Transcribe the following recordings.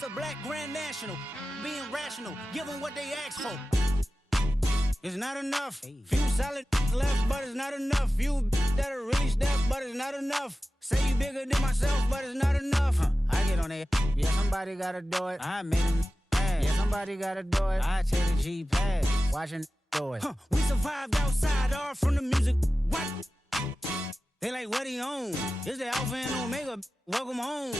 What's a black grand national? Being rational, give them what they ask for. It's not enough. Few solid left, but it's not enough. Few that'll really step, but it's not enough. Say you bigger than myself, but it's not enough. I get on it. Yeah, somebody gotta do it. I made him mad. Yeah, somebody gotta do it. I take the G-Pad. Watching do it. We survived outside, all from the music. What? They like, what he on? This the Alpha and Omega. Welcome home.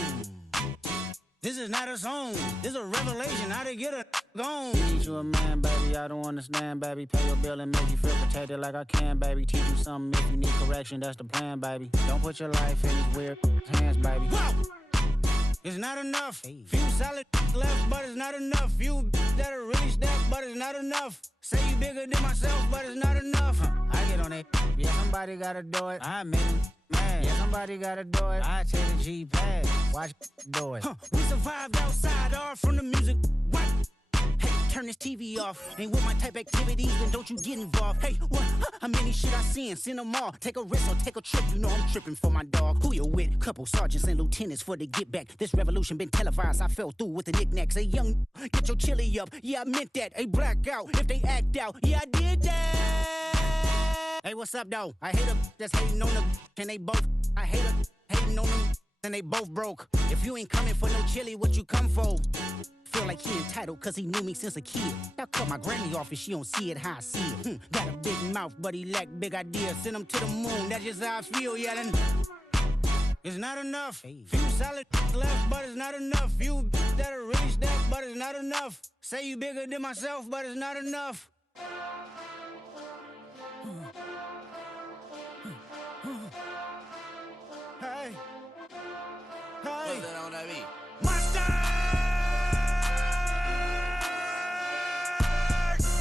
This is not a song. This is a revelation. How to get a gone. Teach you a man, baby. I don't understand, baby. Pay your bill and make you feel protected like I can, baby. Teach you something if you need correction. That's the plan, baby. Don't put your life in these weird hands, baby. Whoa! It's not enough. Few solid left, but it's not enough. Few that'll really step, but it's not enough. Say you bigger than myself, but it's not enough. I get on it. Yeah, somebody gotta do it. I made him mad. Yeah, somebody gotta do it. I take the G-Pad. Watch do it. We survived outside, all from the music. What? Hey, turn this TV off. Ain't with my type activities, then don't you get involved. Hey, what? How many shit I seen? Send them all. Take a risk or take a trip. You know I'm tripping for my dog. Who you with? Couple sergeants and lieutenants for the get back. This revolution been televised. I fell through with the knickknacks. Hey, young, get your chili up. Yeah, I meant that. Hey, black out if they act out. Yeah, I did that. Hey, what's up, though? I hate them that's hating on them. And they both, I hate them hating on them. And they both broke. If you ain't coming for no chili, what you come for? Feel like he entitled cause he knew me since a kid. I cut my granny off and she don't see it how I see it. Got a big mouth but he lack big ideas. Send him to the moon, that's just how I feel yelling. It's not enough. Few solid left but it's not enough. Few that'll really step but it's not enough. Say you bigger than myself but it's not enough. Hey. Hey. Monster!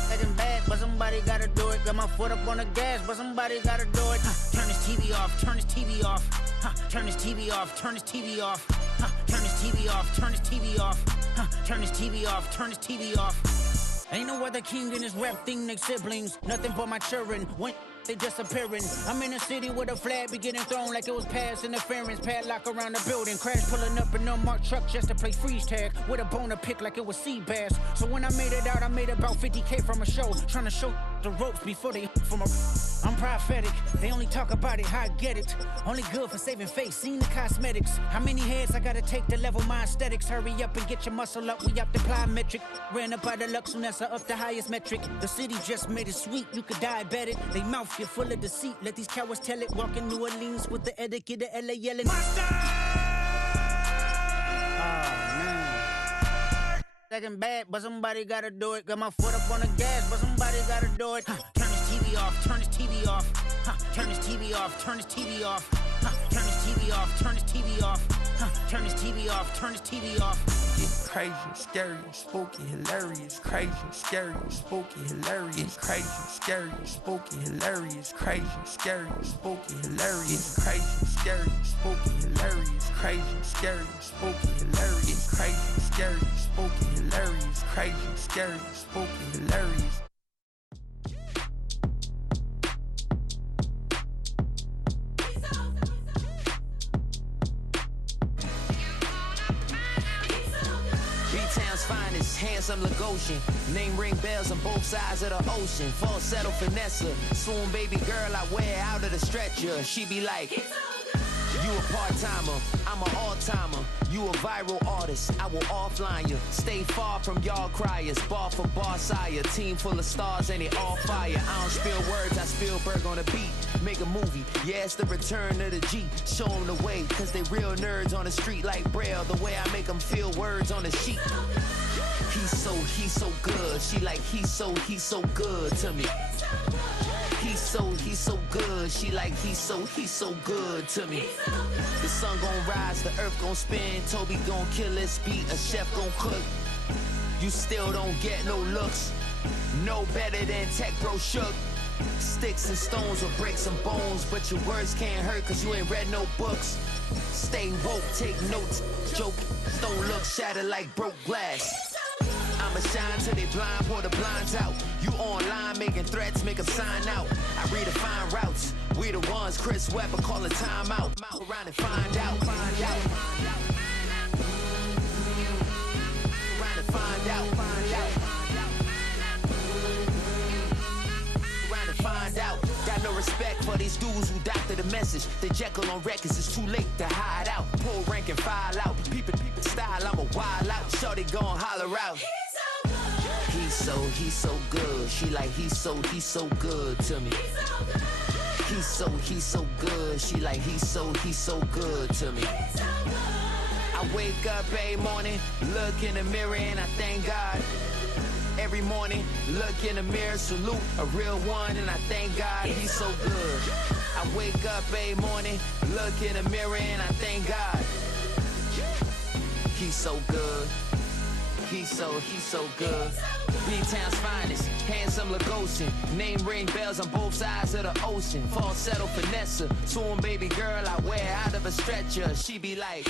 Getting bad, but somebody gotta do it. Got my foot up on the gas, but somebody gotta do it. Turn this TV off, turn this TV off. Turn this TV off, turn this TV off. Turn this TV off, turn this TV off. Turn this TV off, turn this TV off. Ain't no other king in this rap thing, they siblings. Nothing but my children. When they disappearing. I'm in a city with a flag be getting thrown like it was pass interference. Padlock around the building. Crash pulling up an unmarked truck just to play freeze tag. With a bone to pick like it was sea bass. So when I made it out, I made about 50K from a show. Trying to show the ropes before they from a... I'm prophetic. They only talk about it, how I get it. Only good for saving face, seen the cosmetics. How many heads I gotta take to level my aesthetics? Hurry up and get your muscle up, we up the plyometric. Ran up out of luck, soon as I up the highest metric. The city just made it sweet, you could diabetic. They mouth you full of deceit, let these cowards tell it. Walk in New Orleans with the etiquette of LA yelling Monster! Oh man. Second bad, but somebody gotta do it. Got my foot up on the gas, but somebody gotta do it. Turn this TV off, turn this TV off. Turn this TV off, turn this TV off. Turn this TV off, turn this TV off. Turn this TV off, turn this TV off. It's crazy, scary, spooky, hilarious. Crazy, scary, spooky, hilarious. Crazy, scary, spooky, hilarious. Crazy, scary, spooky, hilarious. Crazy, scary, spooky, hilarious. Crazy, scary, spooky, hilarious. Crazy, scary, spooky, hilarious. Crazy, scary, spooky, hilarious. Finest, handsome Lagosian. Name ring bells on both sides of the ocean. Falsetto Finessa, swoon baby girl I wear out of the stretcher. She be like, you a part-timer, I'm an all-timer. You a viral artist, I will offline you. Stay far from y'all criers, bar for bar sire. Team full of stars and they all fire. I don't spill words, I Spielberg on the beat. Make a movie, yeah, it's the return of the G. Show them the way, cause they real nerds on the street like Braille. The way I make them feel words on the sheet. He's so good. She like, he's so good to me. He's so good. She like, he's so good to me. The sun gon' rise, the earth gon' spin. Toby gon' kill this beat, a chef gon' cook. You still don't get no looks. No better than Tech Bro Shook. Sticks and stones will break some bones, but your words can't hurt cause you ain't read no books. Stay woke, take notes, joke, don't look shattered like broke glass. I'ma shine till they blind, pour the blinds out. You online making threats, make them sign out. I redefine routes, we the ones Chris Webber call a timeout. Around and find out. find out. Find out. Got no respect for these dudes who doctor the message. The Jekyll on records, it's too late to hide out. Pull rank and file out. Peepin' style, I'm a wild out. Shorty gon' holler out. He's so good. She like he's so good to me. He's so good. She like he's so good to me. I wake up every morning, look in the mirror and I thank God. Every morning, look in the mirror, salute a real one, and I thank God he's so good. I wake up every morning, look in the mirror, and I thank God he's so good. He's so good. B-Town's finest, handsome Lagosian. Name ring bells on both sides of the ocean. Falsetto finesse, swoon baby girl I wear out of a stretcher. She be like.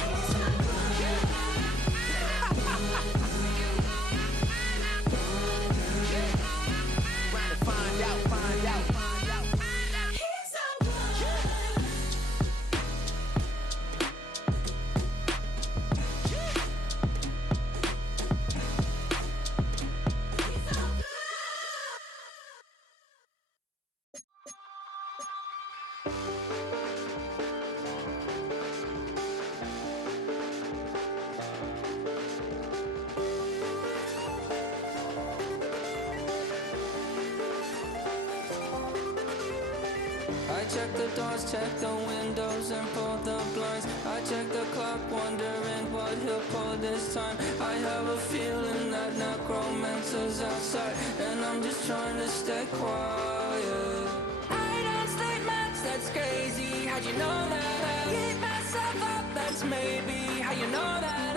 I check the doors, check the windows, and pull the blinds. I check the clock, wondering what he'll pull this time. I have a feeling that necromancer's outside, and I'm just trying to stay quiet. I don't sleep much, that's crazy. How'd you know that? I keep myself up, that's maybe how you know that.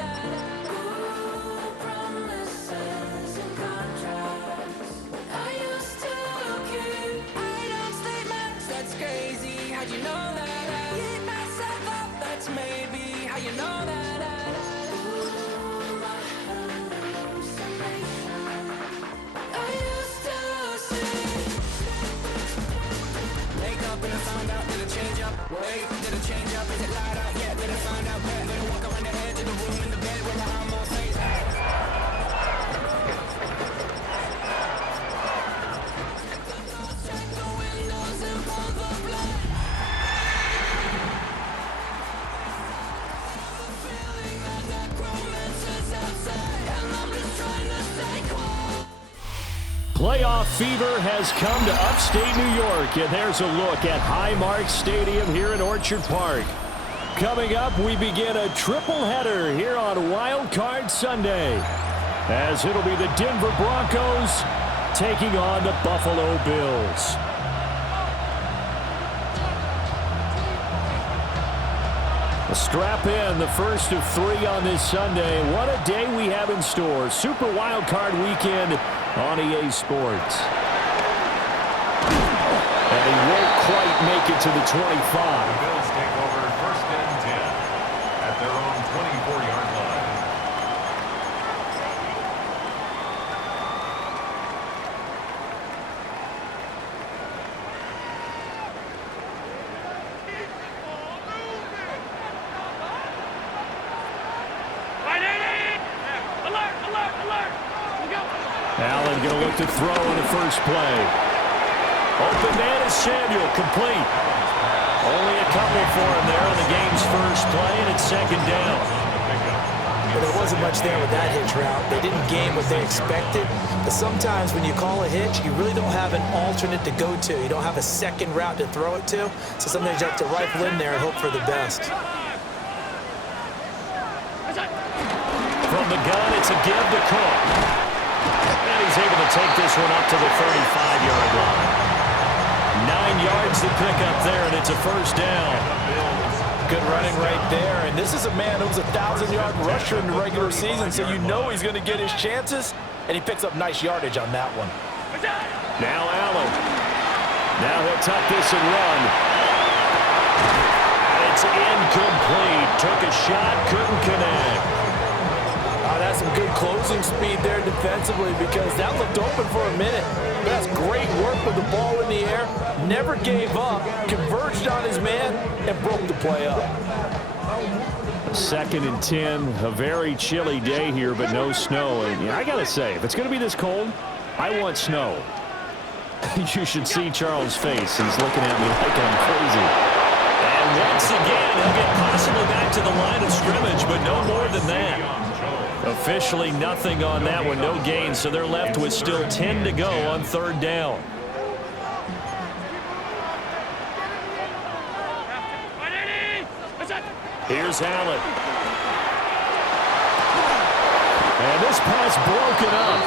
Ooh, promises and contracts. I used to keep. I don't sleep much, that's crazy. How'd you know that? I keep myself up, that's maybe how you know that. Ooh, my hallucination. I used to see. Wake up and I found out, did it change up? Wait, did it change up? Is it light out? Yeah, did I find out? Better walk around the edge of the room in the bed with my arm on face. Check the windows and pull the blind. The feeling that necromancer's outside, and I'm just trying to stay quiet. Playoff fever has come to upstate New York, and there's a look at Highmark Stadium here in Orchard Park. Coming up, we begin a triple header here on Wild Card Sunday, as it'll be the Denver Broncos taking on the Buffalo Bills. Strap in, the first of 3 on this Sunday. What a day we have in store. Super Wild Card Weekend on EA Sports. And he won't quite make it to the 25. The Bills take over first and 10 at their own 24-yard line. Allen going to look to throw on the first play. Open man is Samuel, complete. Only a couple for him there on the game's first play, and it's second down. But there wasn't much there with that hitch route. They didn't gain what they expected. But sometimes when you call a hitch, you really don't have an alternate to go to. You don't have a second route to throw it to. So sometimes you have to rifle in there and hope for the best. From the gun, it's a give to Cook. And he's able to take this one up to the 35-yard line. 9 yards to pick up there, and it's a first down. Good running right there. And this is a man who was a 1,000-yard rusher in the regular season, so you know he's going to get his chances. And he picks up nice yardage on that one. Now Allen. Now he'll tuck this and run. And it's incomplete. Took a shot, couldn't connect. That's some good closing speed there defensively, because that looked open for a minute. But that's great work with the ball in the air. Never gave up, converged on his man, and broke the play up. 2nd and 10. A very chilly day here, but no snow. And I got to say, if it's going to be this cold, I want snow. You should see Charles' face. He's looking at me like I'm crazy. And once again, he'll get possibly back to the line of scrimmage, but no more than that. Officially nothing on that one, no gain, so they're left with still 10 to go on 3rd down. Here's Allen. And this pass broken up.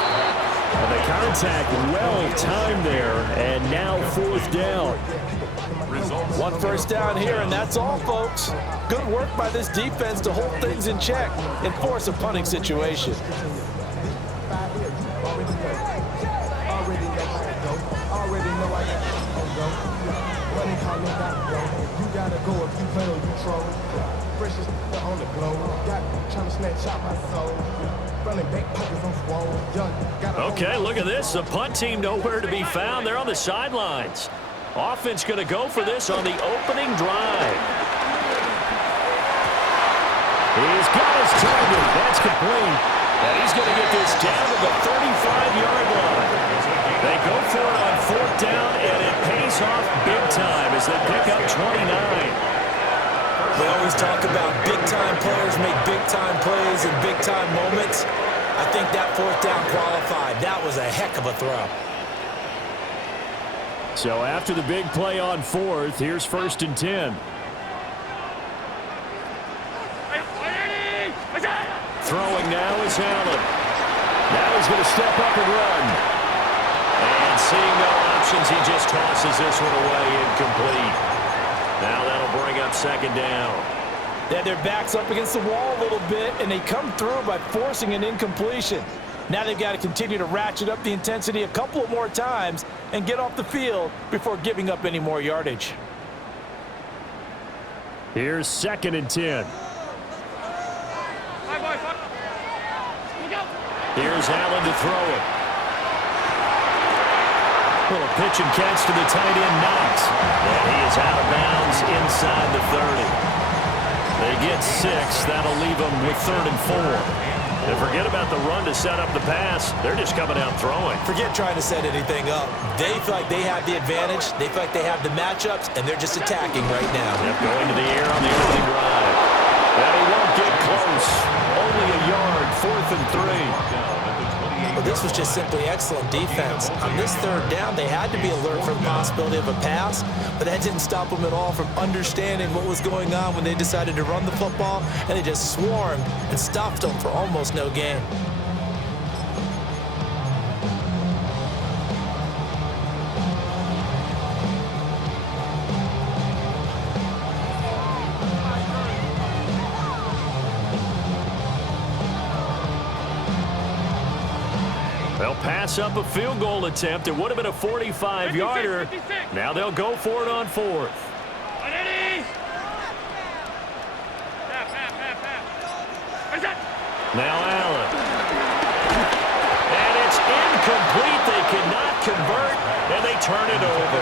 And the contact well-timed there, and now 4th down. 1 first down here, and that's all, folks. Good work by this defense to hold things in check and force a punting situation. Okay, look at this. The punt team nowhere to be found. They're on the sidelines. Offense going to go for this on the opening drive. He's got his target. That's complete. And he's going to get this down to the 35-yard line. They go for it on 4th down, and it pays off big time as they pick up 29. We always talk about big-time players make big-time plays in big-time moments. I think that 4th down qualified. That was a heck of a throw. So after the big play on 4th, here's 1st and 10. Throwing now is Allen. Now he's going to step up and run. And seeing no options, he just tosses this one away incomplete. Now that'll bring up 2nd down. They had their backs up against the wall a little bit, and they come through by forcing an incompletion. Now they've got to continue to ratchet up the intensity a couple of more times and get off the field before giving up any more yardage. Here's 2nd and 10. Here's Allen to throw it. Little pitch and catch to the tight end, Knox. And he is out of bounds inside the 30. They get 6. That'll leave them with 3rd and 4. And forget about the run to set up the pass. They're just coming out throwing. Forget trying to set anything up. They feel like they have the advantage. They feel like they have the matchups, and they're just attacking right now. Yep, going to the air on the opening drive. And he won't get close. Only a yard, 4th and 3. Well, this was just simply excellent defense. On this 3rd down, they had to be alert for the possibility of a pass, but that didn't stop them at all from understanding what was going on when they decided to run the football, and they just swarmed and stopped them for almost no gain. They'll pass up a field goal attempt. It would have been a 45-yarder. Now they'll go for it on 4th. Now Allen. And it's incomplete. They cannot convert, and they turn it over.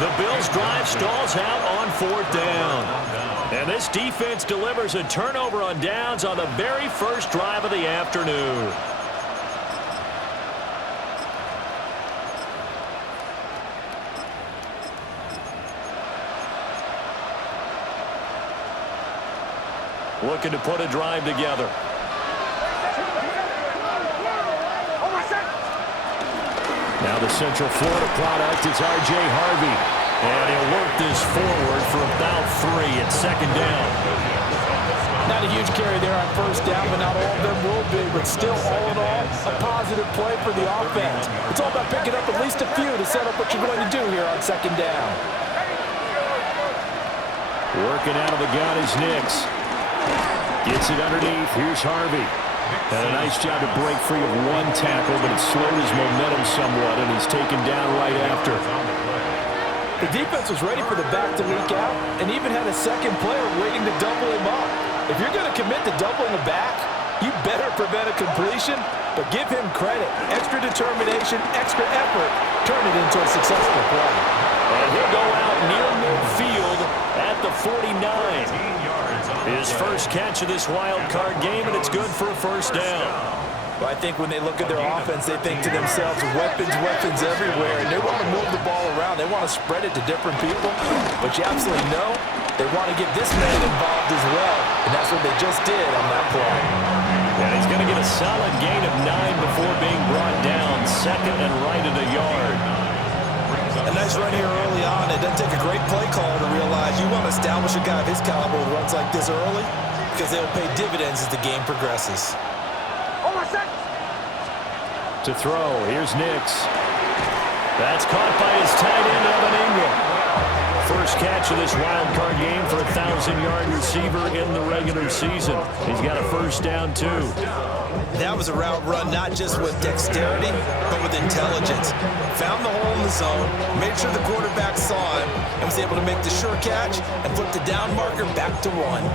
The Bills' drive stalls out on 4th down. And this defense delivers a turnover on downs on the very first drive of the afternoon. Looking to put a drive together. Now the Central Florida product is R.J. Harvey. And he'll work this forward for about 3 at 2nd down. Not a huge carry there on 1st down, but not all of them will be. But still, all in all, a positive play for the offense. It's all about picking up at least a few to set up what you're going to do here on 2nd down. Working out of the gun is Nix. Gets it underneath. Here's Harvey. And a nice job to break free of 1 tackle, but it slowed his momentum somewhat, and he's taken down right after. The defense was ready for the back to leak out and even had a second player waiting to double him up. If you're going to commit to doubling the back, you better prevent a completion, but give him credit. Extra determination, extra effort, turn it into a successful play. And he'll go out near midfield at the 49. His first catch of this wild card game, and it's good for a first down. Well, I think when they look at their offense, they think to themselves, weapons everywhere, and they want to move the ball around. They want to spread it to different people, but you absolutely know they want to get this man involved as well, and that's what they just did on that play. And he's going to get a solid gain of 9 before being brought down, second and right at a yard. A nice run here early on. It doesn't take a great play caller to realize you want to establish a guy of his caliber with runs like this early because they'll pay dividends as the game progresses. To throw, here's Nix. That's caught by his tight end, Evan Ingram. First catch of this wild card game for a 1,000-yard receiver in the regular season. He's got a first down, too. That was a route run not just with dexterity, but with intelligence. Found the hole in the zone, made sure the quarterback saw him, and was able to make the sure catch and flip the down marker back to 1.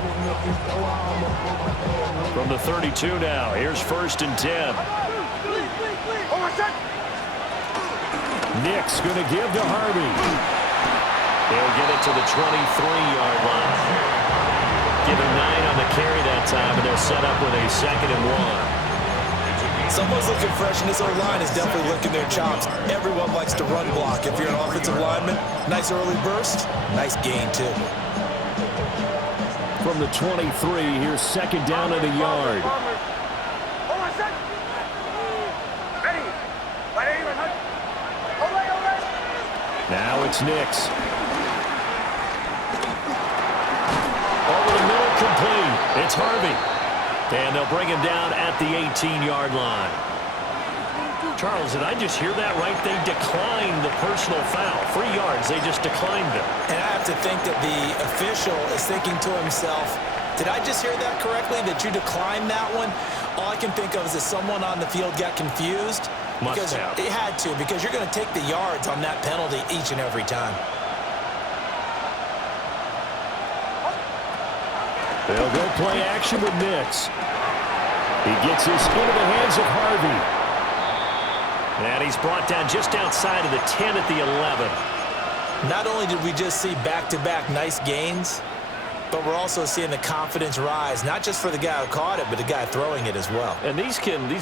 From the 32 now, here's first and 10. Nix going to give to Harvey. They'll get it to the 23-yard line. Give him 9 on the carry that time, and they'll set up with a second and 1. Someone's looking fresh, and this O-line is definitely licking their chops. Everyone likes to run block. If you're an offensive lineman, nice early burst, nice gain, too. From the 23, here's second down at a yard. Now it's Nix. Over the middle, complete. It's Harvey. And they'll bring him down at the 18-yard line. Charles, did I just hear that right? They declined the personal foul. 3 yards, they just declined them. And I have to think that the official is thinking to himself, did I just hear that correctly, that you declined that one? All I can think of is that someone on the field got confused. Must have. It had to, because you're going to take the yards on that penalty each and every time. They'll go play action with Nix. He gets this into the hands of Harvey. And he's brought down just outside of the 10 at the 11. Not only did we just see back-to-back nice gains, but we're also seeing the confidence rise, not just for the guy who caught it, but the guy throwing it as well. And these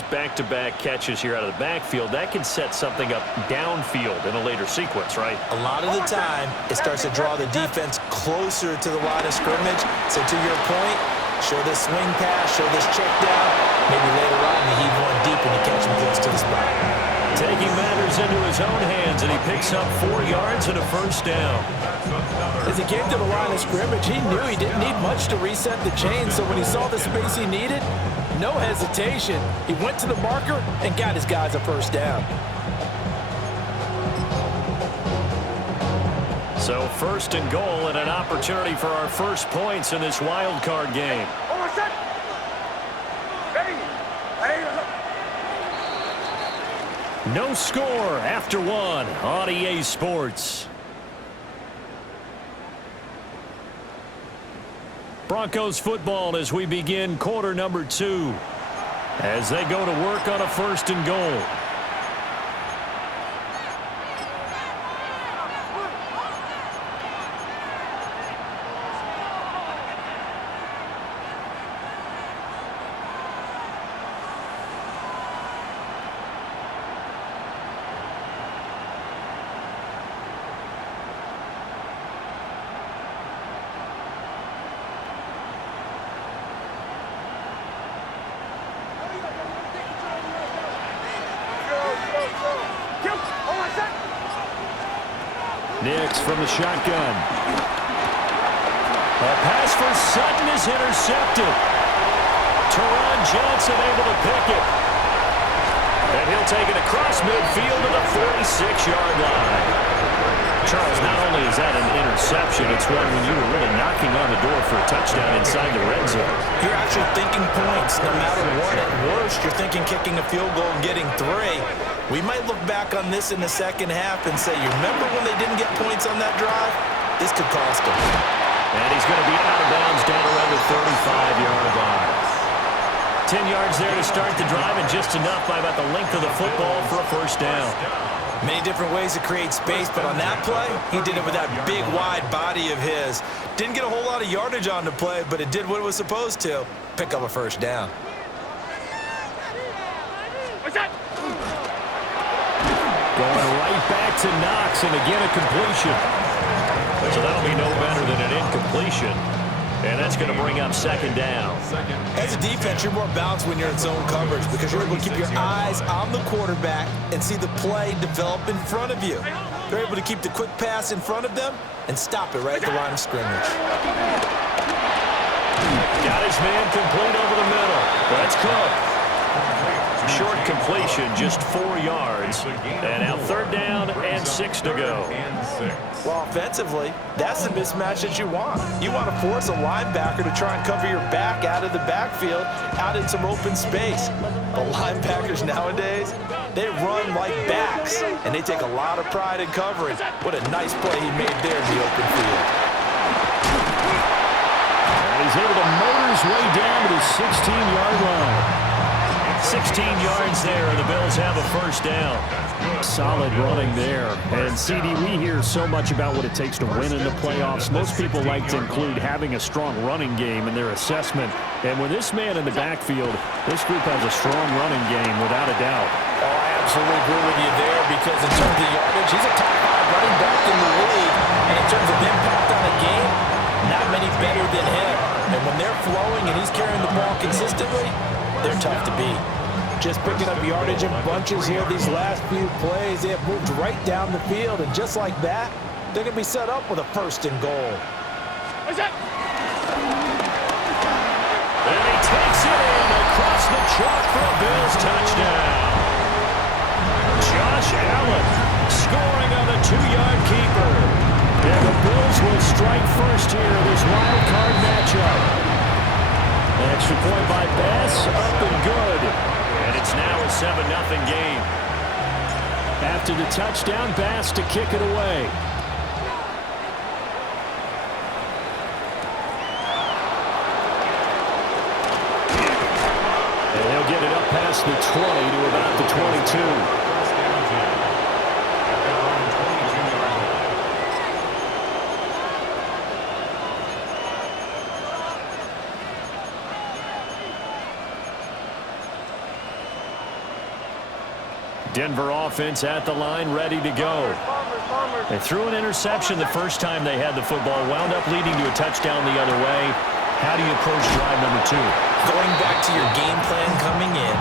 back-to-back catches here out of the backfield, that can set something up downfield in a later sequence, right? A lot of the time, it starts to draw the defense closer to the line of scrimmage. So to your point, show this swing pass, show this check down. Maybe later on, you heave one deep and you catch him close to the spot. Taking matters into his own hands, and he picks up 4 yards and a first down. As he came to the line of scrimmage, he knew he didn't need much to reset the chain, so when he saw the space he needed, no hesitation. He went to the marker and got his guys a first down. So first and goal and an opportunity for our first points in this wild card game. No score after 1 on EA Sports. Broncos football as we begin quarter number 2 as they go to work on a first and goal. Nix from the shotgun. A pass for Sutton is intercepted. Teron Johnson able to pick it. And he'll take it across midfield to the 46-yard line. Charles, not only is that an interception, it's one when you were really knocking on the door for a touchdown inside the red zone. You're actually thinking points. No matter what, at worst, you're thinking kicking a field goal and getting 3. We might look back on this in the second half and say, you remember when they didn't get points on that drive? This could cost them. And he's going to be out of bounds down around the 35-yard line. 10 yards there to start the drive, and just enough by about the length of the football for a first down. Many different ways to create space, but on that play, he did it with that big, wide body of his. Didn't get a whole lot of yardage on the play, but it did what it was supposed to. Pick up a first down. Going right back to Knox, and again a completion. So that'll be no better than an incompletion. And that's going to bring up second down. As a defense, you're more balanced when you're in zone coverage because you're able to keep your eyes on the quarterback and see the play develop in front of you. They're able to keep the quick pass in front of them and stop it right at the line of scrimmage. Got his man complete over the middle. That's Cook. Short completion, just 4 yards. And now third down and 6 to go. Well, offensively, that's the mismatch that you want. You want to force a linebacker to try and cover your back out of the backfield, out in some open space. The linebackers nowadays, they run like backs, and they take a lot of pride in covering. What a nice play he made there in the open field. And he's able to motor his way down to the 16-yard line. 16 yards there, and the Bills have a first down. Solid running there. And, CD, we hear so much about what it takes to win in the playoffs. Most people like to include having a strong running game in their assessment. And with this man in the backfield, this group has a strong running game, without a doubt. Oh, I absolutely agree with you there because in terms of yardage, he's a top 5 running back in the league. And in terms of impact on a game, not many better than him. And when they're flowing and he's carrying the ball consistently, they're tough to beat. Just picking up yardage in bunches here these last few plays. They have moved right down the field, and just like that, they're going to be set up with a first and goal. And he takes it in across the chalk for a Bills touchdown. Josh Allen scoring on a 2-yard keeper. And the Bills will strike first here in this wild card matchup. Extra point by Bass, up and good. And it's now a 7-0 game. After the touchdown, Bass to kick it away. And they'll get it up past the 20 to about the 22. Denver offense at the line, ready to go. They threw an interception the first time they had the football, wound up leading to a touchdown the other way. How do you approach drive number 2? Going back to your game plan coming in,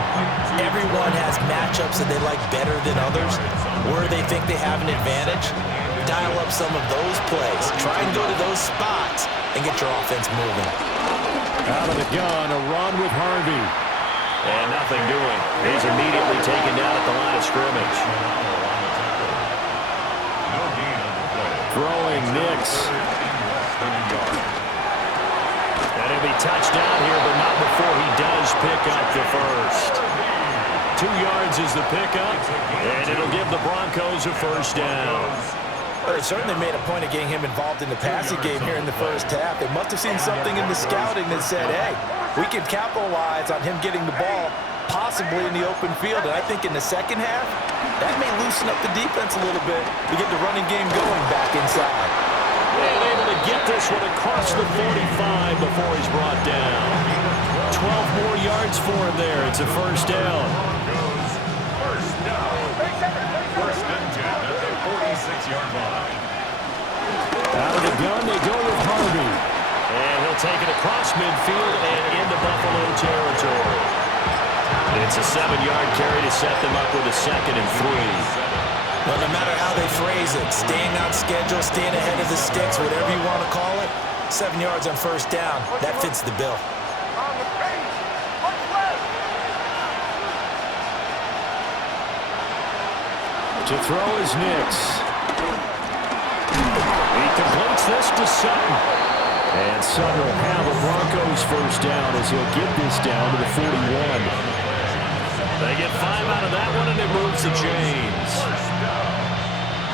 everyone has matchups that they like better than others, where they think they have an advantage. Dial up some of those plays. Try and go to those spots and get your offense moving. Out of the gun, a run with Harvey. And nothing doing. He's immediately taken down at the line of scrimmage. Throwing Nix. And he'll be touchdown here, but not before he does pick up the first. 2 yards is the pickup, and it'll give the Broncos a first down. Well, they certainly made a point of getting him involved in the passing game here in the first half. They must have seen something in the scouting that said, hey, we can capitalize on him getting the ball possibly in the open field. And I think in the second half, that may loosen up the defense a little bit to get the running game going back inside. And able to get this one across the 45 before he's brought down. 12 more yards for him there. It's a first down. First and 10 at the 46-yard line. Out of the gun, they go with Harvey. And he'll take it across midfield and into Buffalo territory. It's a 7-yard carry to set them up with a 2nd and 3. Well, no matter how they phrase it, staying on schedule, staying ahead of the sticks, whatever you want to call it, 7 yards on first down, that fits the bill. To throw is Nix. He completes this to Sutton. And Sutton will have a Broncos first down as he'll get this down to the 41. They get 5 out of that one, and it moves the chains.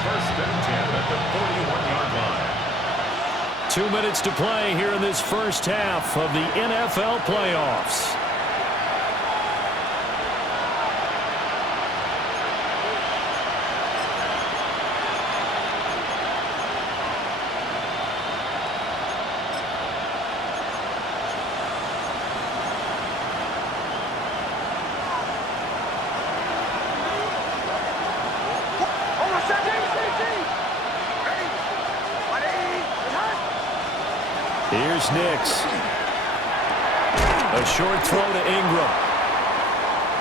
First and 10 at the 41-yard line. 2 minutes to play here in this first half of the NFL playoffs. Here's Nix. A short throw to Ingram.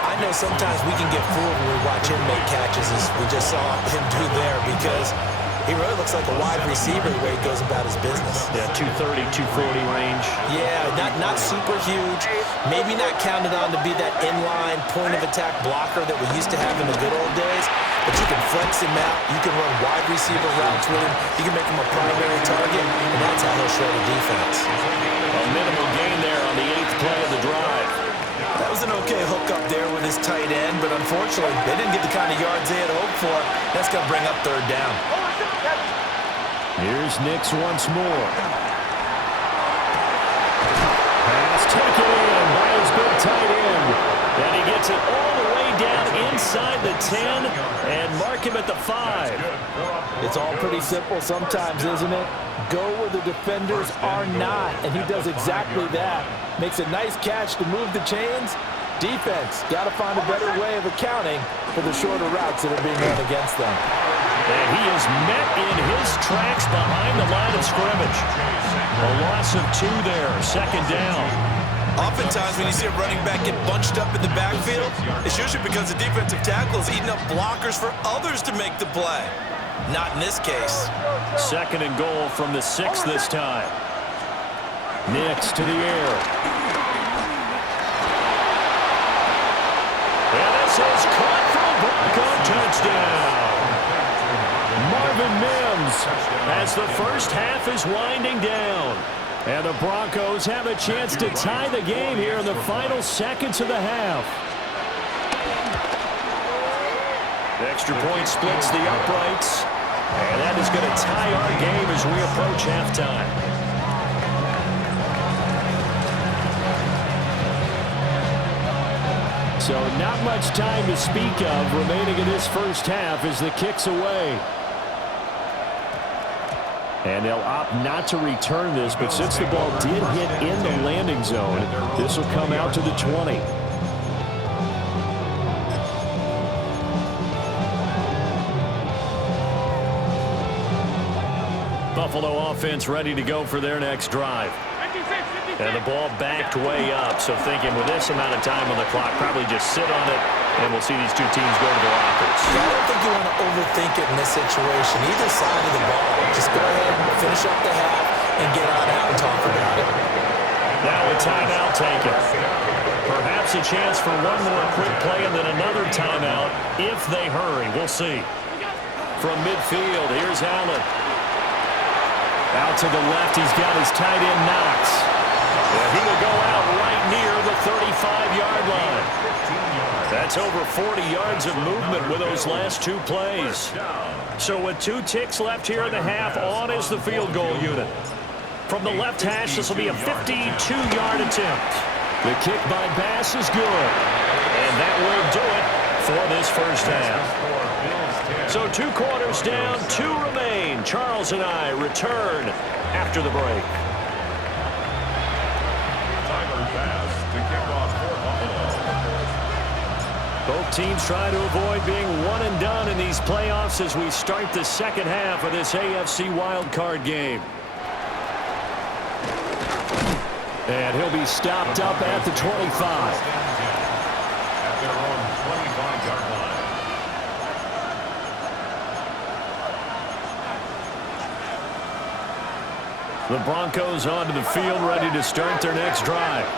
I know sometimes we can get fooled when we watch him make catches, as we just saw him do there, because he really looks like a wide receiver the way he goes about his business. Yeah, 230, 240 range. Yeah, not super huge. Maybe not counted on to be that inline point-of-attack blocker that we used to have in the good old days, but you can flex him out. You can run wide receiver routes with him. You can make him a primary target, and that's how he'll show the defense. A minimal gain there on the 8th play of the drive. That was an okay hookup there with his tight end, but unfortunately, they didn't get the kind of yards they had hoped for. That's going to bring up 3rd down. Here's Nix once more. Pass taken in by his big tight end. And he gets it all the way down inside the 10 and mark him at the 5. It's all pretty simple sometimes, isn't it? Go where the defenders are not, and he does exactly that. Makes a nice catch to move the chains. Defense, got to find a better way of accounting for the shorter routes that are being run against them. And he is met in his tracks behind the line of scrimmage. A loss of 2 there, 2nd down. Oftentimes when you see a running back get bunched up in the backfield, it's usually because the defensive tackle is eating up blockers for others to make the play. Not in this case. 2nd and goal from the 6 this time. Nix to the air. And this is caught for a Bronco touchdown. Marvin Mims as the first half is winding down. And the Broncos have a chance to tie the game here in the final seconds of the half. The extra point splits the uprights. And that is going to tie our game as we approach halftime. So not much time to speak of remaining in this first half as the kick's away. And they'll opt not to return this, but since the ball did hit in the landing zone, this will come out to the 20. Buffalo offense ready to go for their next drive. And the ball backed way up, so thinking with this amount of time on the clock, probably just sit on it, and we'll see these two teams go to the lockers. Yeah, I don't think you want to overthink it in this situation. Either side of the ball. Just go ahead and finish up the half and get on out and talk about it. Now a timeout taken. Perhaps a chance for one more quick play and then another timeout if they hurry. We'll see. From midfield, here's Allen. Out to the left, he's got his tight end Knox. And he will go out right near the 35-yard line. That's over 40 yards of movement with those last 2 plays. So with 2 ticks left here in the half, on is the field goal unit. From the left hash, this will be a 52-yard attempt. The kick by Bass is good. And that will do it for this first half. So 2 quarters down, 2 remain. Charles and I return after the break. Tyler Bass to kick off for Buffalo. Both teams try to avoid being one and done in these playoffs as we start the second half of this AFC wildcard game. And he'll be stopped up at the 25. At their own 25-yard line. The Broncos onto the field, ready to start their next drive.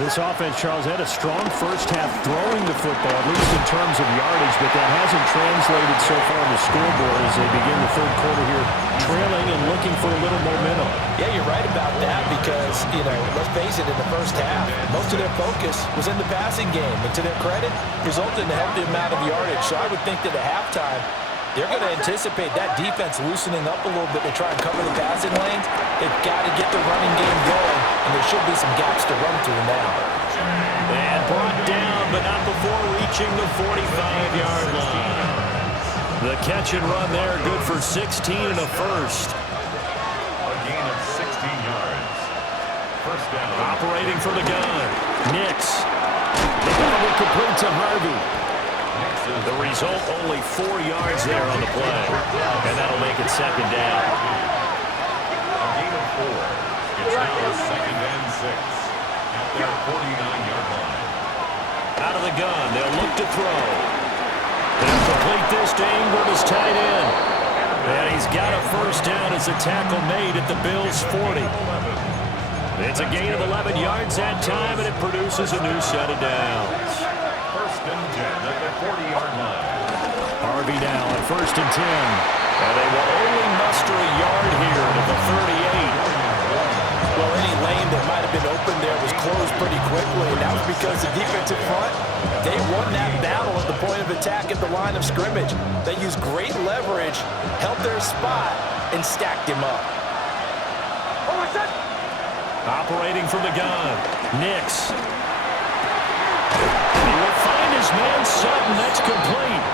This offense, Charles, had a strong first half throwing the football, at least in terms of yardage, but that hasn't translated so far on the scoreboard as they begin the third quarter here, trailing and looking for a little momentum. Yeah, you're right about that because, let's face it, in the first half, most of their focus was in the passing game. And to their credit, resulted in a healthy amount of yardage. So I would think that at halftime, they're going to anticipate that defense loosening up a little bit to try and cover the passing lanes. They've got to get the running game going, and there should be some gaps to run through now. And brought down, but not before reaching the 45-yard line. The catch and run there, good for 16 and a first. A gain of 16 yards. First down. Operating for the gun. Nix. The ball will complete to Harvey. The result, only 4 yards there on the play. And that'll make it second down. A gain of 4. their 49-yard line. Out of the gun, they'll look to throw. They'll complete this to Ingram as tight end. And he's got a first down as a tackle made at the Bills' 40. It's a gain of 11 yards that time, and it produces a new set of downs. First and 10 at the 40-yard line. Harvey now at first and 10. And they will only muster a yard here to the 38. Well, any lane that might have been open there was closed pretty quickly, and that was because the defensive front, they won that battle at the point of attack at the line of scrimmage. They used great leverage, held their spot, and stacked him up. Operating from the gun, Nix. He will find his man Sutton. That's complete.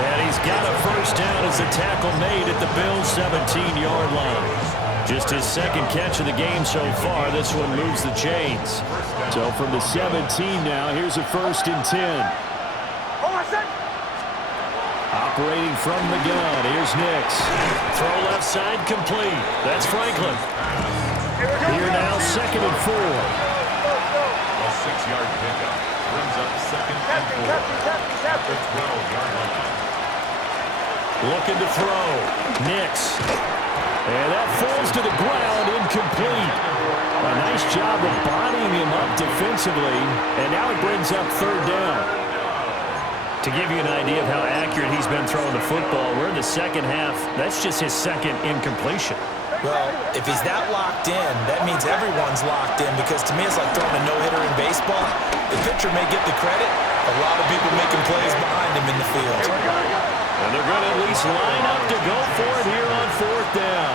And he's got a first down as a tackle made at the Bills' 17-yard line. Just his second catch of the game so far. This one moves the chains. So from the 17 now, here's a first and 10. Operating from the gun, here's Nix. Throw left side complete. That's Franklin. Here now, second and 4. A 6-yard pickup brings up second and 4 at the 12-yard line. Looking to throw. Nix. And that falls to the ground, incomplete. A nice job of bodying him up defensively, and now it brings up third down. To give you an idea of how accurate he's been throwing the football, we're in the second half. That's just his second incompletion. Well, if he's that locked in, that means everyone's locked in, because to me it's like throwing a no-hitter in baseball. The pitcher may get the credit. A lot of people making plays behind him in the field. And they're going to at least line up to go for it here on fourth down.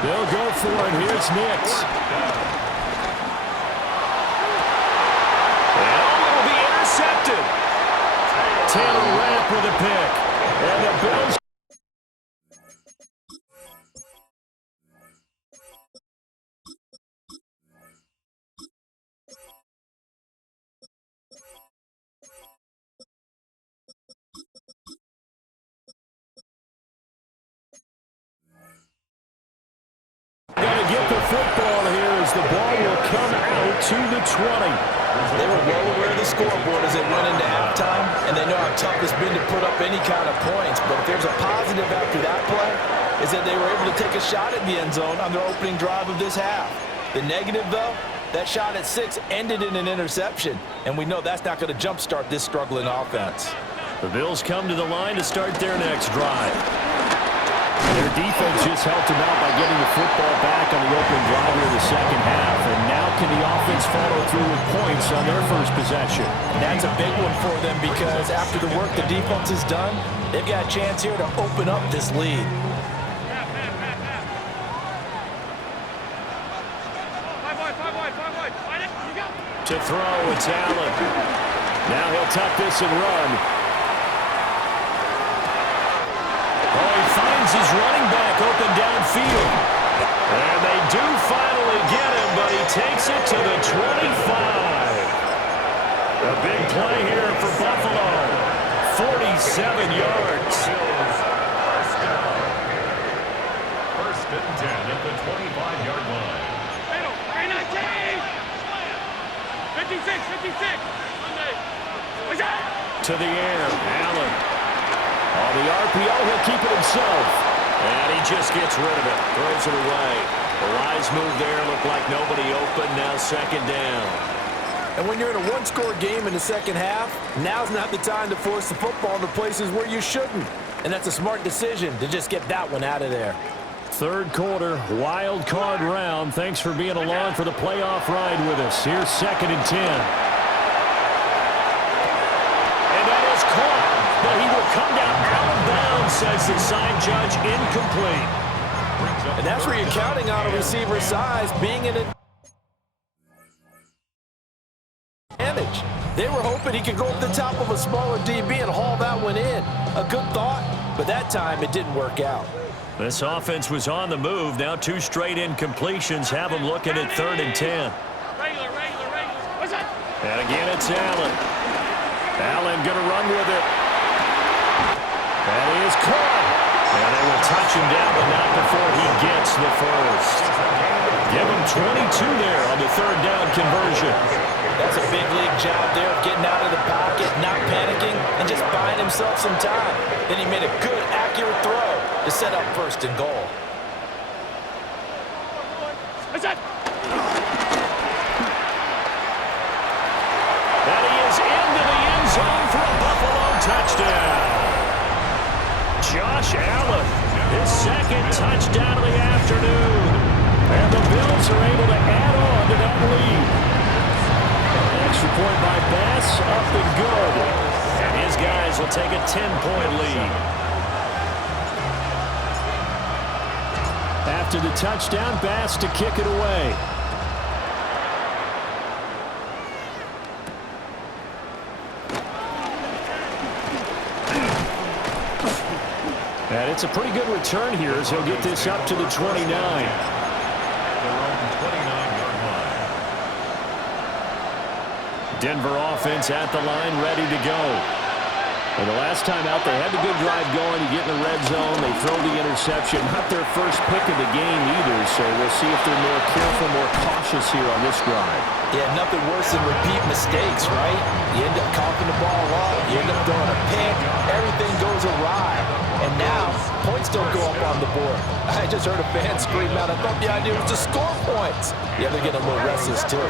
They'll go for it. Here's Nix. And it'll be intercepted. Taylor Rapp with a pick. And the Bills. Going to get the football here as the ball will come out to the 20. They were well aware of the scoreboard as they went into halftime, and they know how tough it's been to put up any kind of points. But if there's a positive after that play, is that they were able to take a shot at the end zone on their opening drive of this half. The negative, though, that shot at 6 ended in an interception, and we know that's not going to jumpstart this struggling offense. The Bills come to the line to start their next drive. Their defense just helped them out by getting the football back on the opening drive here in the second half. And now can the offense follow through with points on their first possession? That's a big one for them, because after the work the defense has done, they've got a chance here to open up this lead. To throw, it's Allen. Now he'll tuck this and run. Oh, he finds his running back open downfield. And they do finally get him, but he takes it to the 25. A big play here for Buffalo. 47 yards. First and 10 at the 25-yard line. 56. To the air, Allen. On the RPO, he'll keep it himself. And he just gets rid of it. Throws it away. The wise move there. Looked like nobody open. Now second down. And when you're in a one-score game in the second half, now's not the time to force the football into places where you shouldn't. And that's a smart decision to just get that one out of there. Third quarter, wild card round. Thanks for being along for the playoff ride with us. Here's second and 10. And that is caught. But he will come down out of bounds, says the sign judge. Incomplete. And that's where you're counting on a receiver's size being an advantage. They were hoping he could go up the top of a smaller DB and haul that one in. A good thought, but that time it didn't work out. This offense was on the move. Now 2 straight incompletions have them looking at third and 10. And again, it's Allen. Allen going to run with it. And he is caught. And they will touch him down, but not before he gets the first. Give him him 22 there on the third down conversion. That's a big league job there of getting out of the pocket, not panicking, and just buying himself some time. Then he made a good, accurate throw to set up first and goal. And he is into the end zone for a Buffalo touchdown. Josh Allen, his second touchdown of the afternoon. And the Bills are able to add on to that lead. Extra point by Bass, up and good. And his guys will take a 10-point lead. After the touchdown, Bass to kick it away. And it's a pretty good return here as he'll get this up to the 29. Denver offense at the line, ready to go. And the last time out, they had the good drive going. You get in the red zone, they throw the interception. Not their first pick of the game either, so we'll see if they're more careful, more cautious here on this drive. Yeah, nothing worse than repeat mistakes, right? You end up coughing the ball up, you end up throwing a pick, everything goes awry. And now, points don't go up on the board. I just heard a fan scream out, I thought the idea was to score points. Yeah, they're getting a little restless too.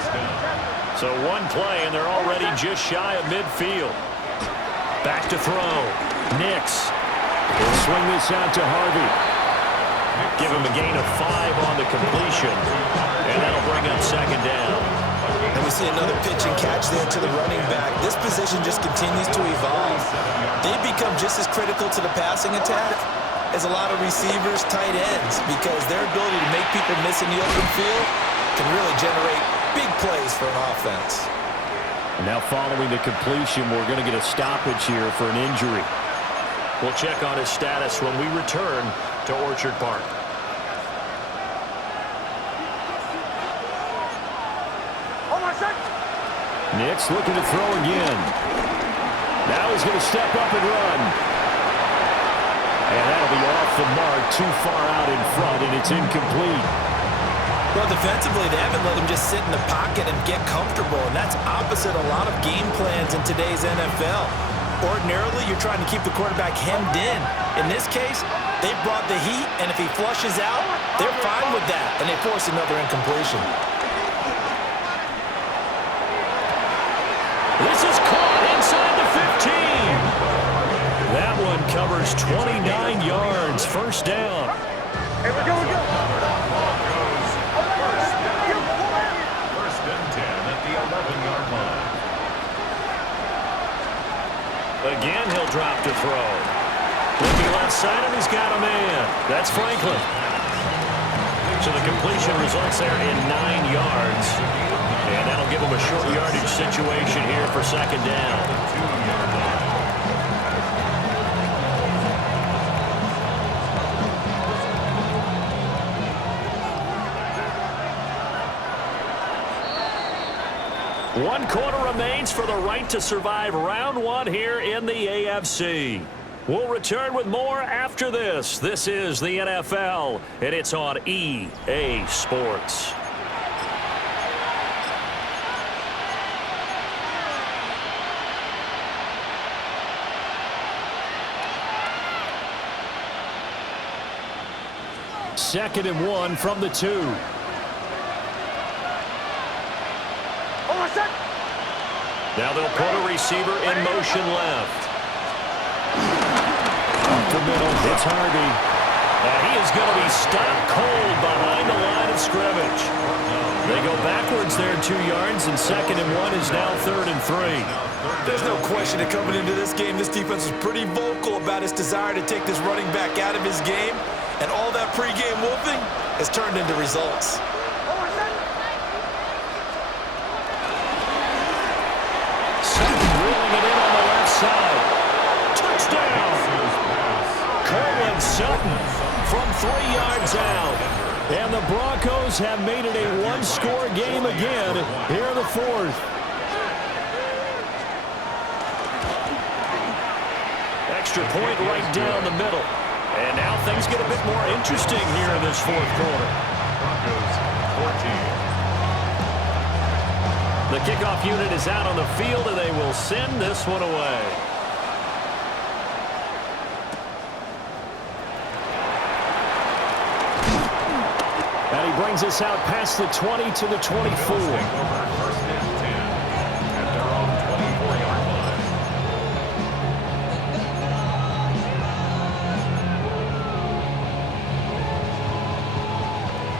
So one play, and they're already just shy of midfield. Back to throw. Nix. He'll swing this out to Harvey. Give him a gain of 5 on the completion. And that'll bring up second down. And we see another pitch and catch there to the running back. This position just continues to evolve. They've become just as critical to the passing attack as a lot of receivers, tight ends, because their ability to make people miss in the open field can really generate big plays for an offense. And now following the completion, we're going to get a stoppage here for an injury. We'll check on his status when we return to Orchard Park. Nix looking to throw again. Now he's going to step up and run. And that'll be off the mark, too far out in front, and it's incomplete. Well, defensively, they haven't let him just sit in the pocket and get comfortable, and that's opposite a lot of game plans in today's NFL. Ordinarily, you're trying to keep the quarterback hemmed in. In this case, they brought the heat, and if he flushes out, they're fine with that, and they force another incompletion. This is caught inside the 15. That one covers 29 yards, first down. Here we go. First and 10 at the 11-yard line. Again, he'll drop to throw. Looking left side, and he's got a man. That's Franklin. So the completion results there in 9 yards. And that'll give him a short yardage situation here for second down. One quarter remains for the right to survive round one here in the AFC. We'll return with more after this. This is the NFL, and it's on EA Sports. Second and 1 from the 2. Now they'll put a receiver in motion left. Up the middle, it's Harvey. And he is going to be stopped cold behind the line of scrimmage. They go backwards there 2 yards, and second and 1 is now third and 3. There's no question that coming into this game, this defense was pretty vocal about its desire to take this running back out of his game, and all that pregame whooping has turned into results. Sutton drilling it in on the left side. Touchdown! Cortland Sutton from 3 yards out. And the Broncos have made it a one-score game again here in the fourth. Extra point right down the middle. And now things get a bit more interesting here in this fourth quarter. Broncos 14. The kickoff unit is out on the field, and they will send this one away. And he brings us out past the 20 to the 24. First and 10 at their own 24-yard line.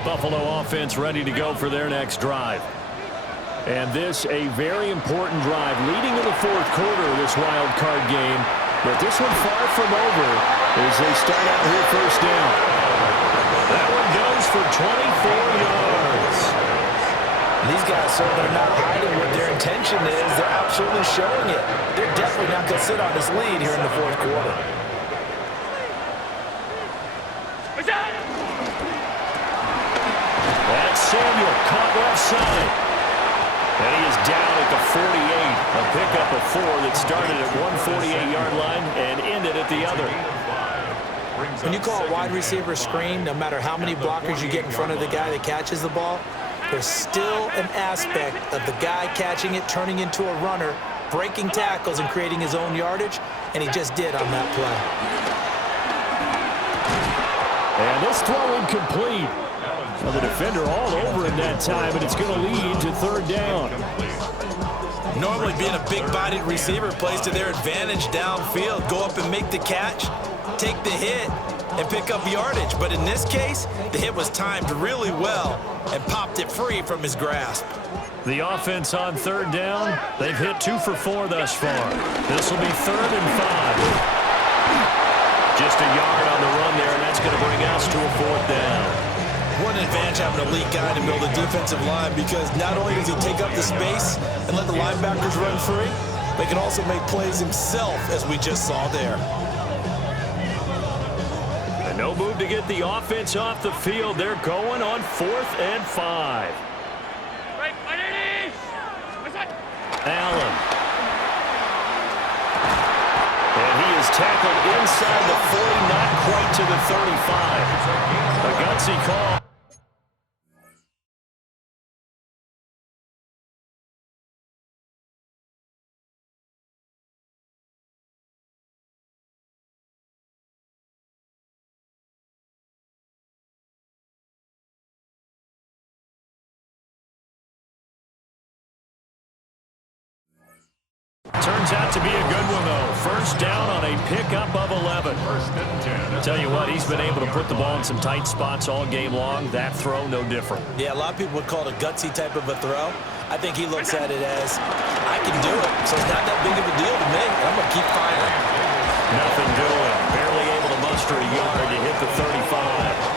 Buffalo offense ready to go for their next drive. And this a very important drive leading in the fourth quarter of this wild card game. But this one far from over as they start out here first down. That one goes for 24 yards. These guys certainly are not hiding what their intention is. They're absolutely showing it. They're definitely not going to sit on this lead here in the fourth quarter. That's Samuel caught left side. And he is down at the 48. A pickup of 4 that started at 148-yard line and ended at the other. When you call a wide receiver screen, no matter how many blockers you get in front of the guy that catches the ball, there's still an aspect of the guy catching it, turning into a runner, breaking tackles and creating his own yardage, and he just did on that play. And this throw incomplete. Well, the defender all over in that time, and it's going to lead to third down. Normally being a big-bodied receiver plays to their advantage downfield. Go up and make the catch, take the hit, and pick up yardage. But in this case, the hit was timed really well and popped it free from his grasp. The offense on third down, they've hit 2 for 4 thus far. This will be 3rd and 5. Just a yard on the run there, and that's going to bring us to a 4th down. What an advantage having an elite guy to build a defensive line, because not only does he take up the space and let the linebackers run free, but he can also make plays himself, as we just saw there. And no move to get the offense off the field. They're going on 4th and 5. Allen. And he is tackled inside the 40, not quite to the 35. A gutsy call. Turns out to be a good one, though. First down on a pickup of 11. Tell you what, he's been able to put the ball in some tight spots all game long. That throw, no different. Yeah, a lot of people would call it a gutsy type of a throw. I think he looks at it as, I can do it, so it's not that big of a deal to me. I'm going to keep firing. Nothing doing. Barely able to muster a yard to hit the 35.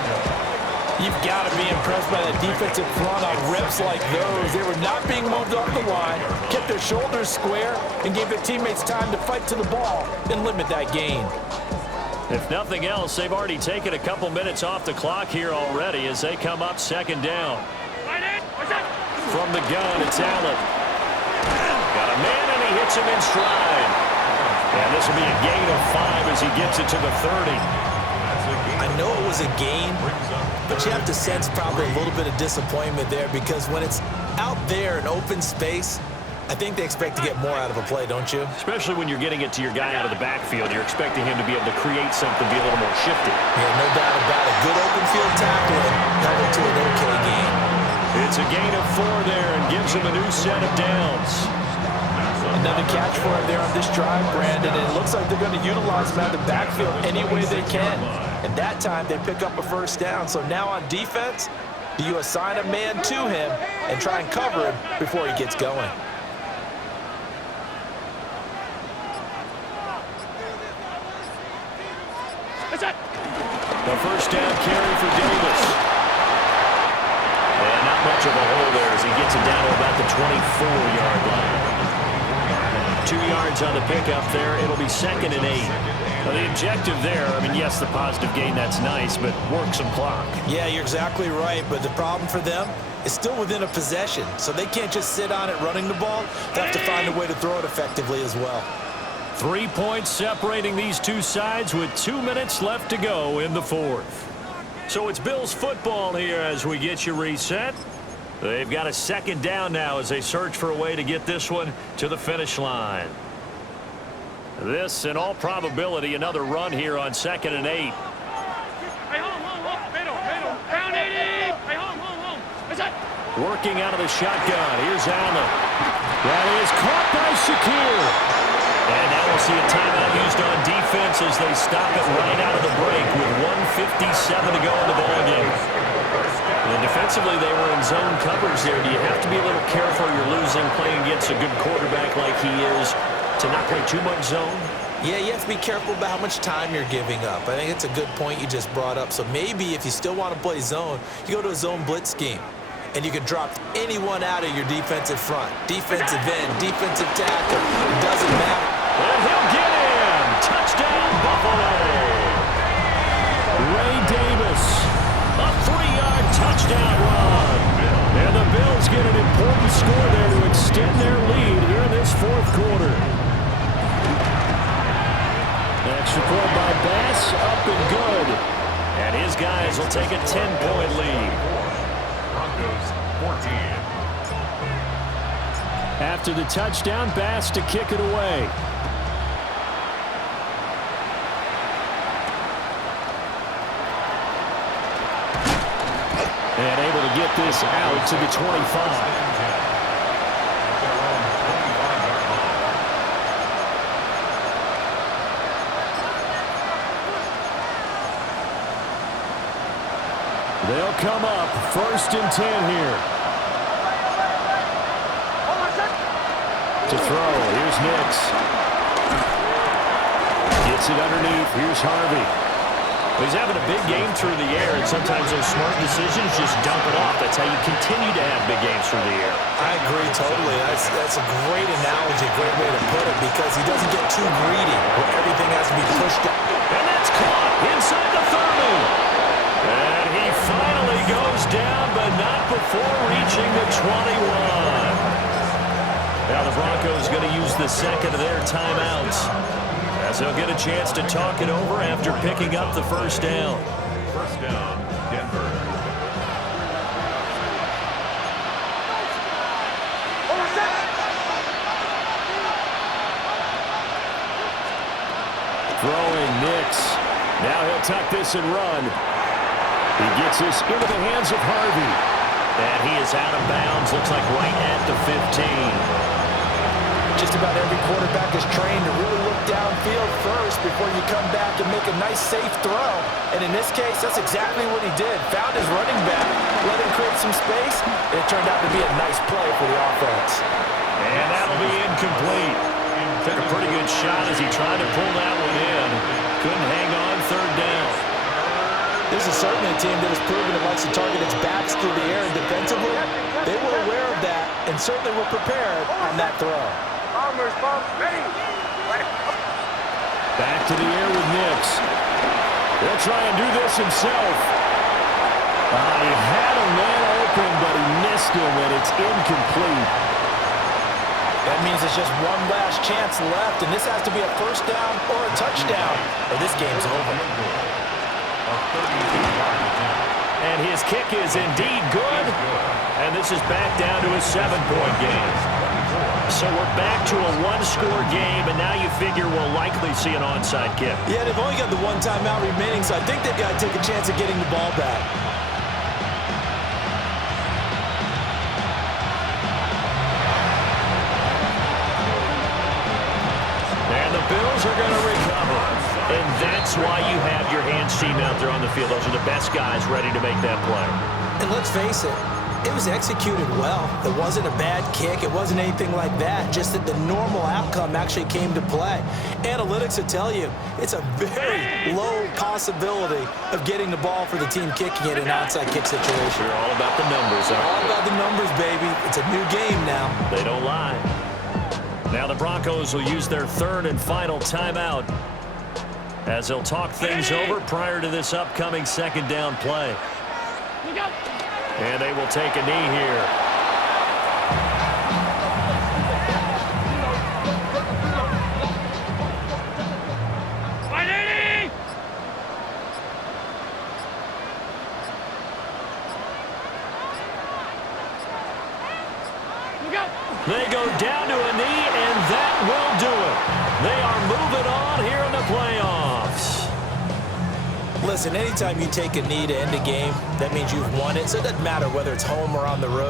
You've got to be impressed by the defensive front on reps like those. They were not being moved off the line, kept their shoulders square, and gave their teammates time to fight to the ball and limit that gain. If nothing else, they've already taken a couple minutes off the clock here already as they come up 2nd down. From the gun, it's Allen. Got a man, and he hits him in stride. And this will be a gain of 5 as he gets it to the 30. I know it was a gain, but you have to sense probably a little bit of disappointment there, because when it's out there in open space, I think they expect to get more out of a play, don't you? Especially when you're getting it to your guy out of the backfield. You're expecting him to be able to create something, be a little more shifty. Yeah, no doubt about it. Good open field tackling held it to an okay gain. It's a gain of 4 there and gives him a new set of downs. Another catch for him there on this drive, Brandon, and it looks like they're going to utilize him out of the backfield any way they can. And that time they pick up a first down. So now on defense, do you assign a man to him and try and cover him before he gets going? The first down carry for Davis. And not much of a hole there as he gets it down to about the 24-yard line. 2 yards on the pickup there. It'll be 2nd and 8. Now, the objective there, I mean, yes, the positive gain, that's nice, but work some clock. Yeah, you're exactly right, but the problem for them is still within a possession, so they can't just sit on it running the ball. They have to find a way to throw it effectively as well. 3 points separating these two sides with 2 minutes left to go in the 4th. So it's Bills football here as we get you reset. They've got a second down now as they search for a way to get this one to the finish line. This, in all probability, another run here on 2nd and 8. Working out of the shotgun. Here's Allen. That is caught by Shakir. And now we'll see a timeout used on defense as they stop it right out of the break with 1:57 to go in the ballgame. And defensively, they were in zone coverage there. Do you have to be a little careful? You're losing playing against a good quarterback like he is to not play too much zone? Yeah, you have to be careful about how much time you're giving up. I think it's a good point you just brought up. So maybe if you still want to play zone, you go to a zone blitz scheme. And you can drop anyone out of your defensive front. Defensive end, defensive tackle. It doesn't matter. And he'll get in. Touchdown, Buffalo. Ray Davis. A 3-yard touchdown run. And the Bills get an important score there to extend their lead here in this fourth quarter. Extra point by Bass, up and good. And his guys will take a 10-point lead. Broncos 14. After the touchdown, Bass to kick it away. And able to get this out to the 25. They'll come up 1st and 10 here. To throw, here's Nix. Gets it underneath, here's Harvey. He's having a big game through the air, and sometimes those smart decisions just dump it off. That's how you continue to have big games through the air. I agree totally. That's a great analogy, a great way to put it, because he doesn't get too greedy where everything has to be pushed up. And that's caught inside the 30. And he finally goes down, but not before reaching the 21. Now the Broncos going to use the second of their timeouts, as they'll get a chance to talk it over after picking up the first down. First down, Denver. Throwing Nix. Now he'll tuck this and run. He gets this into the hands of Harvey. And he is out of bounds. Looks like right at the 15. Just about every quarterback is trained to really look downfield first before you come back and make a nice, safe throw. And in this case, that's exactly what he did. Found his running back, let him create some space, and it turned out to be a nice play for the offense. And that'll be incomplete. Took a pretty good shot as he tried to pull that one in. Couldn't hang on 3rd down. This is certainly a team that has proven it likes to target its backs through the air, and defensively, they were aware of that and certainly were prepared on that throw. Back to the air with Nix. He'll try and do this himself. He had a man open, but he missed him, and it's incomplete. That means it's just one last chance left, and this has to be a first down or a touchdown, or this game's over. And his kick is indeed good. And this is back down to a 7-point game. So we're back to a 1-score game, and now you figure we'll likely see an onside kick. Yeah, they've only got the one timeout remaining, so I think they've got to take a chance of getting the ball back. And the Bills are going to recover. And that's why you have your hands team out there on the field. Those are the best guys ready to make that play. And let's face it, it was executed well. It wasn't a bad kick. It wasn't anything like that. Just that the normal outcome actually came to play. Analytics will tell you it's a very low possibility of getting the ball for the team kicking it in an onside kick situation. You're all about the numbers, aren't All about the numbers, baby. It's a new game now. They don't lie. Now the Broncos will use their 3rd and final timeout, as they'll talk things over prior to this upcoming 2nd down play. And they will take a knee here. They go down to a knee, and that will do it. They are moving on here in the playoffs. Listen, anytime you take a knee to end a game, that means you've won it. So it doesn't matter whether it's home or on the road.